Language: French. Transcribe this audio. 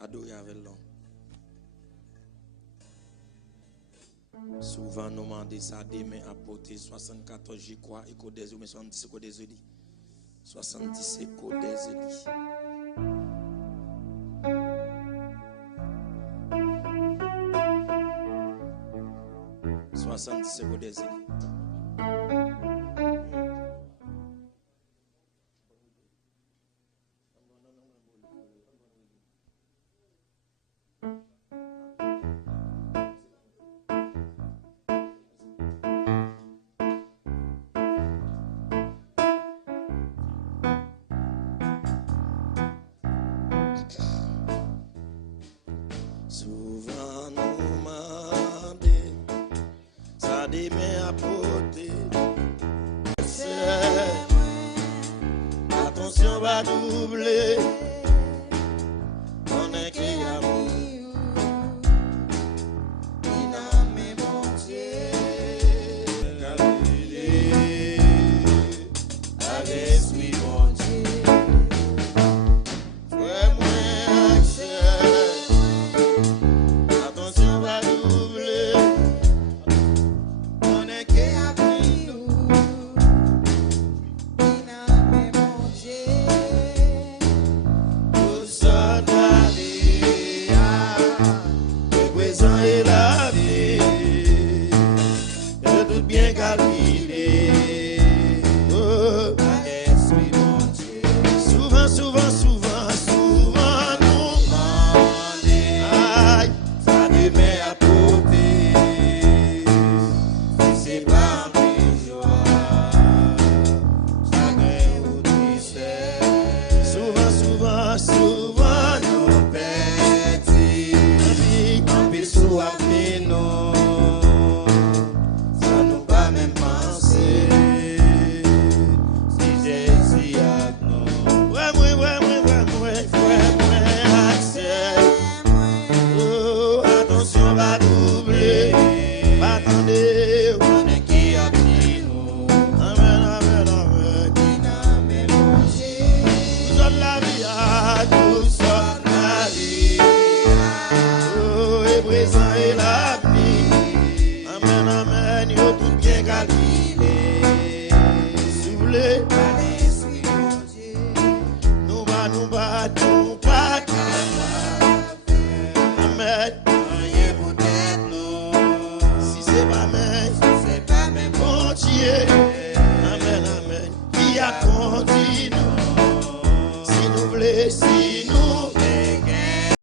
adorer avec l'homme. Souvent, nous demandons ça demain à porter 74 j'y crois, et qu'on des mais 70 qu'on des dit. 70 qu'on des dit. 70 qu'on des dit. Souvent nous mandé, ça dit mais à porter. Attention va doubler.